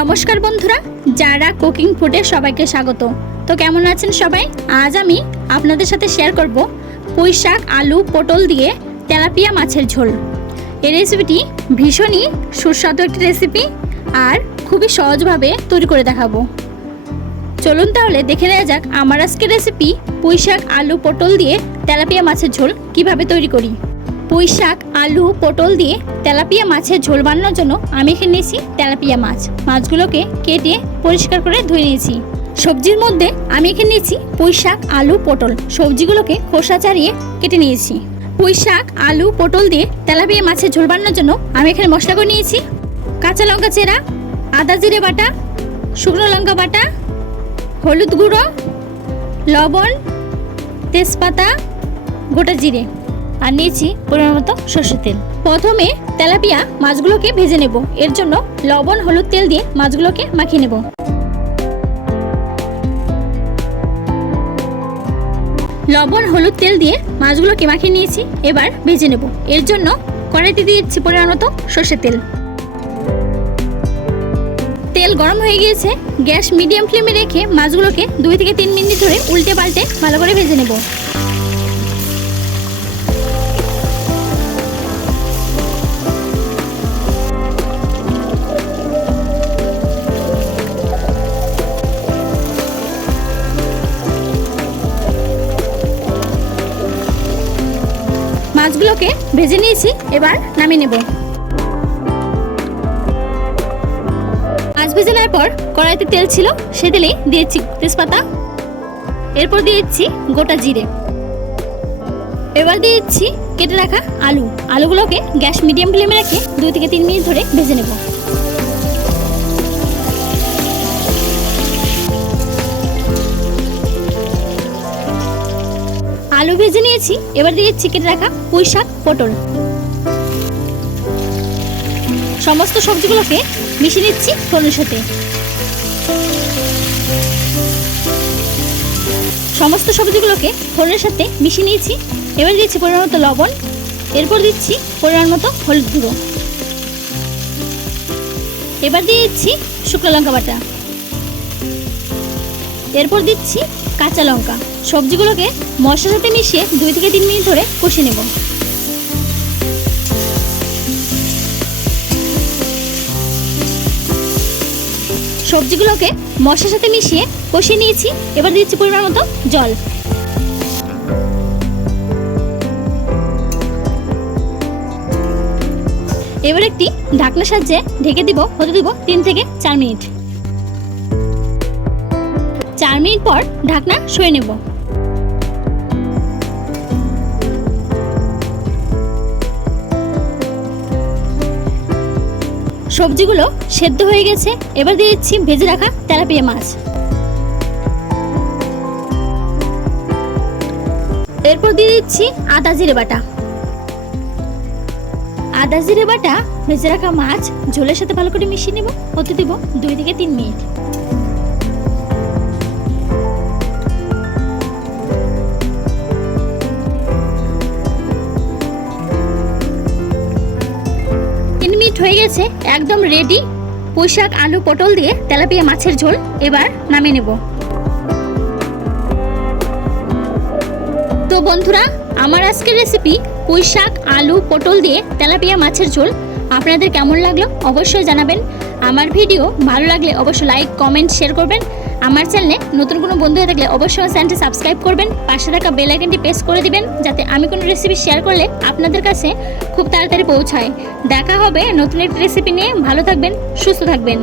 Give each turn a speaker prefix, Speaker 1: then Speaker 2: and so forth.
Speaker 1: নমস্কার বন্ধুরা, যারা কুকিং ফুডে সবাইকে স্বাগত। তো কেমন আছেন সবাই? আজ আমি আপনাদের সাথে শেয়ার করব পুঁই শাক আলু, পটল দিয়ে তেলাপিয়া মাছের ঝোল। এই রেসিপিটি ভীষণই সুস্বাদু একটি রেসিপি আর খুবই সহজভাবে তৈরি করে দেখাবো। চলুন তাহলে দেখে নেওয়া যাক আমার আজকের রেসিপি পুঁই শাক আলু, পটল দিয়ে তেলাপিয়া মাছের ঝোল কীভাবে তৈরি করি। পুঁই শাক আলু, পটল দিয়ে তেলাপিয়া মাছের ঝোল বানানোর জন্য আমি এখানে নিয়েছি তেলাপিয়া মাছ। মাছগুলোকে কেটে পরিষ্কার করে ধুয়ে নিয়েছি। সবজির মধ্যে আমি এখানে নিয়েছি পুঁই শাক আলু, পটল। সবজিগুলোকে খোসা ছাড়িয়ে কেটে নিয়েছি। পুঁই শাক আলু, পটল দিয়ে তেলাপিয়া মাছের ঝোল বানানোর জন্য আমি এখানে মশলা করে নিয়েছি কাঁচা লঙ্কা চেরা, আদা জিরে বাটা, শুকনো লঙ্কা বাটা, হলুদ গুঁড়ো, লবণ, তেজপাতা, গোটা জিরে। আর নিয়েছি পরিমাণ মতো সর্ষের তেল। প্রথমে তেলাপিয়া মাছগুলোকে ভেজে নেব। এর জন্য লবণ, হলুদ তেল দিয়ে মাছগুলোকে মাখিয়ে নেব। লবণ, হলুদ তেল দিয়ে মাছগুলোকে মাখিয়ে নিয়েছি। এবার ভেজে নেব। এর জন্য কড়াইতে দিয়েছি পরিমাণ মতো সর্ষের তেল। তেল গরম হয়ে গিয়েছে। গ্যাস মিডিয়াম ফ্লেমে রেখে মাছগুলোকে দুই থেকে তিন মিনিট ধরে উল্টে পাল্টে ভালো করে ভেজে নেব। মাছগুলোকে ভেজে নিয়েছি, এবার নামিয়ে নেব। মাছ ভেজে নেওয়ার পর কড়াইতে তেল ছিল, সে তেলেই দিয়েছি তেজপাতা। এরপর দিয়েছি গোটা জিরে। এবার দিয়েছি কেটে রাখা আলু। আলুগুলোকে গ্যাস মিডিয়াম ফ্লেমে রেখে দুই থেকে তিন মিনিট ধরে ভেজে নেব। আলু ভেজে নিয়েছি। এবার দিয়েছি কেটে রাখা পুঁই শাক, পটল। সমস্ত সবজিগুলোকে মিশিয়ে নিচ্ছি ফোড়নের সাথে। সমস্ত সবজিগুলোকে ফোড়নের সাথে মিশিয়ে নিয়েছি। এবার দিচ্ছি পরিমাণ মতো লবণ। এরপর দিচ্ছি পরিমাণ মতো হলুদ গুঁড়ো। এবার দিয়ে দিচ্ছি শুকনো লঙ্কা বাটা। এরপর দিচ্ছি কাঁচা লঙ্কা। সবজিগুলোকে মশলার সাথে মিশিয়ে দুই থেকে তিন মিনিট ধরে কষিয়ে নেব। সবজিগুলোকে মশলার সাথে মিশিয়ে কষিয়ে নিয়েছি। এবার দিচ্ছি পরিমাণ মতো জল। এবার একটি ঢাকনার সাহায্যে ঢেকে দিব, হতে দিব তিন থেকে চার মিনিট। চার মিনিট পর ঢাকনা সরিয়ে নেব। সবজিগুলো সেদ্ধ হয়ে গেছে। এবার দিয়ে দিচ্ছি ভেজে রাখা তেলাপিয়া মাছ। এরপর দিয়ে দিচ্ছি আদা জিরে বাটা। আদা জিরে বাটা, ভেজে রাখা মাছ ঝোলের সাথে ভালো করে মিশিয়ে নেব। হতে দেব দুই থেকে তিন মিনিট। মিনিট হয়ে গেছে, একদম রেডি পুঁইশাক আলু, পটল দিয়ে তেলাপিয়া মাছের ঝোল, এবার নামে নেব। তো বন্ধুরা, আমার আজকের রেসিপি পোশাক, আলু, পটল দিয়ে তেলাপিয়া মাছের ঝোল। আপনাদের কেমন লাগল অবশ্যই জানাবেন। আমার ভিডিও ভালো লাগলে অবশ্যই লাইক কমেন্ট শেয়ার করবেন। আমার চ্যানেলে নতুন কোনো বন্ধু হয়ে থাকলে অবশ্যই আমার চ্যানেলটি সাবস্ক্রাইব করবেন, পাশে থাকা বেল আইকনটি প্রেস করে দিবেন, যাতে আমি কোনো রেসিপি শেয়ার করলে আপনাদের কাছে খুব তাড়াতাড়ি পৌঁছায়। দেখা হবে নতুন একটি রেসিপি নিয়ে। ভালো থাকবেন, সুস্থ থাকবেন।